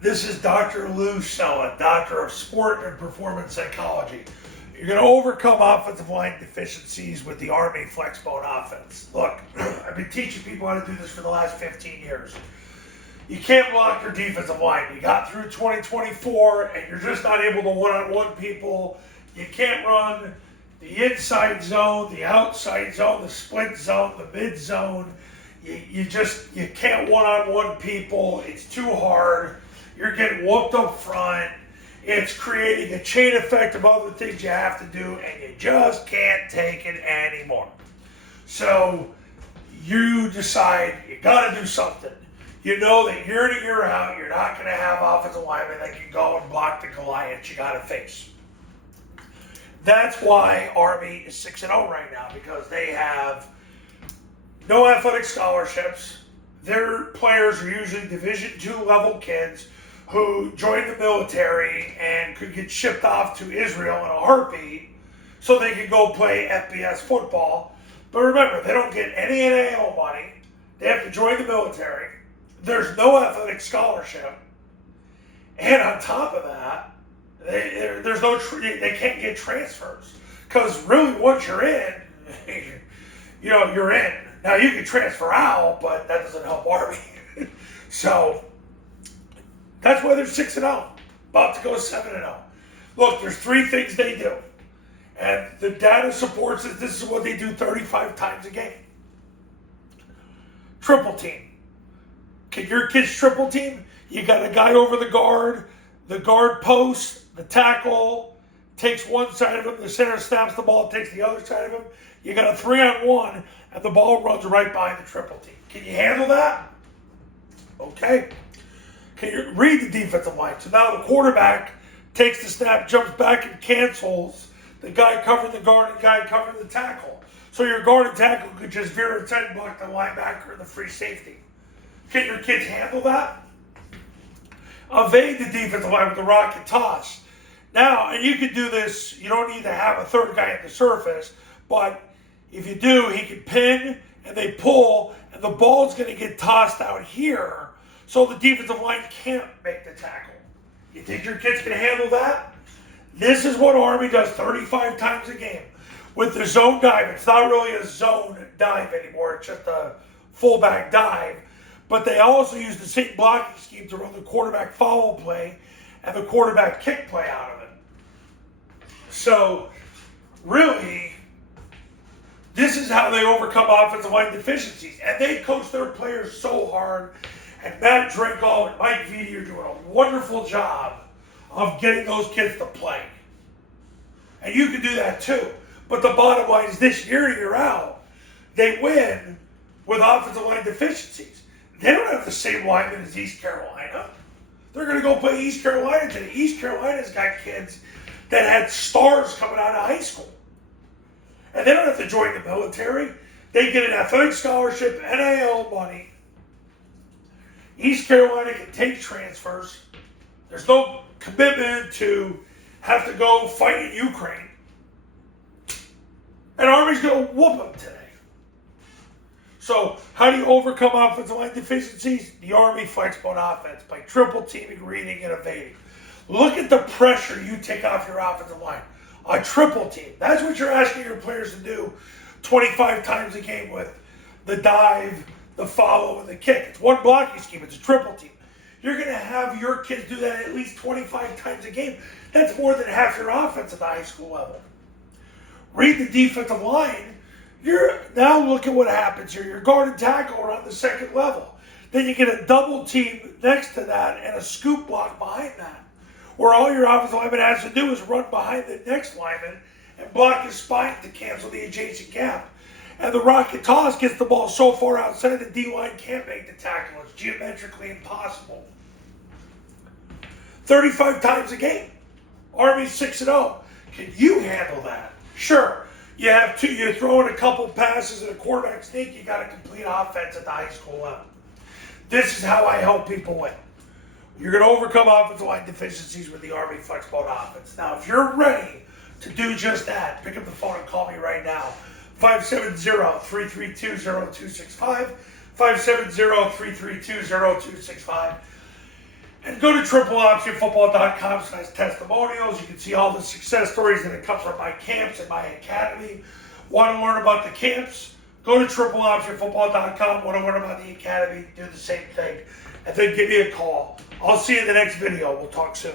This is Dr. Lou Sella, Doctor of Sport and Performance Psychology. You're going to overcome offensive line deficiencies with the Army Flexbone offense. Look, I've been teaching people how to do this for the last 15 years. You can't block your defensive line. You got through 2024 and you're just not able to one-on-one people. You can't run the inside zone, the outside zone, the split zone, the mid zone. You can't one-on-one people. It's too hard. You're getting whooped up front. It's creating a chain effect of other things you have to do, and you just can't take it anymore. So you decide you got to do something. You know that year in and year out, you're not going to have offensive linemen that can go and block the Goliaths you got to face. That's why Army is 6-0 right now, because they have no athletic scholarships. Their players are usually Division II level kids who joined the military and could get shipped off to Israel in a heartbeat so they could go play FBS football. But remember, they don't get any NIL money. They have to join the military. There's no athletic scholarship. And on top of that, they can't get transfers. Because really, once you're in, you're in. Now, you can transfer out, but that doesn't help Army. So that's why they're 6-0, about to go 7-0. Look, there's three things they do. And the data supports that this is what they do 35 times a game. Triple team. Can your kids triple team? You got a guy over the guard post, the tackle takes one side of him, the center snaps the ball, takes the other side of him. You got a 3-on-1, and the ball runs right behind the triple team. Can you handle that? Okay. Can you read the defensive line? So now the quarterback takes the snap, jumps back and cancels the guy covering the guard and the guy covering the tackle. So your guard and tackle could just veer inside and block the linebacker and the free safety. Can your kids handle that? Evade the defensive line with the rocket toss. Now, and you can do this, you don't need to have a third guy at the surface, but if you do, he can pin and they pull, and the ball's going to get tossed out here. So the defensive line can't make the tackle. You think your kids can handle that? This is what Army does 35 times a game. With the zone dive, it's not really a zone dive anymore, it's just a fullback dive. But they also use the same blocking scheme to run the quarterback follow play and the quarterback kick play out of it. So, really, this is how they overcome offensive line deficiencies. And they coach their players so hard. And Matt Drinkall and Mike Vitti are doing a wonderful job of getting those kids to play. And you can do that too. But the bottom line is this: year in, year out, they win with offensive line deficiencies. They don't have the same linemen as East Carolina. They're going to go play East Carolina today. East Carolina's got kids that had stars coming out of high school. And they don't have to join the military. They get an athletic scholarship, NIL money. East Carolina can take transfers. There's no commitment to have to go fight in Ukraine. And Army's going to whoop them today. So how do you overcome offensive line deficiencies? The Army Flexbone offense, by triple teaming, reading, and evading. Look at the pressure you take off your offensive line. A triple team. That's what you're asking your players to do 25 times a game with the dive, the follow, and the kick. It's one blocking scheme. It's a triple team. You're going to have your kids do that at least 25 times a game. That's more than half your offense at the high school level. Read the defensive line. Now look at what happens here. Your guard and tackle are on the second level. Then you get a double team next to that and a scoop block behind that, where all your offensive lineman has to do is run behind the next lineman and block his spine to cancel the adjacent gap. And the rocket toss gets the ball so far outside the D-line can't make the tackle. It's geometrically impossible. 35 times a game. Army's 6-0. Can you handle that? Sure. You're throwing a couple passes and a quarterback sneak, you got a complete offense at the high school level. This is how I help people win. You're going to overcome offensive line deficiencies with the Army Flexbone offense. Now, if you're ready to do just that, pick up the phone and call me right now. 570-332-0265. 570-332-0265. And go to tripleoptionfootball.com/testimonials. You can see all the success stories that have come from my camps and my academy. Want to learn about the camps? Go to tripleoptionfootball.com. Want to learn about the academy? Do the same thing. And then give me a call. I'll see you in the next video. We'll talk soon.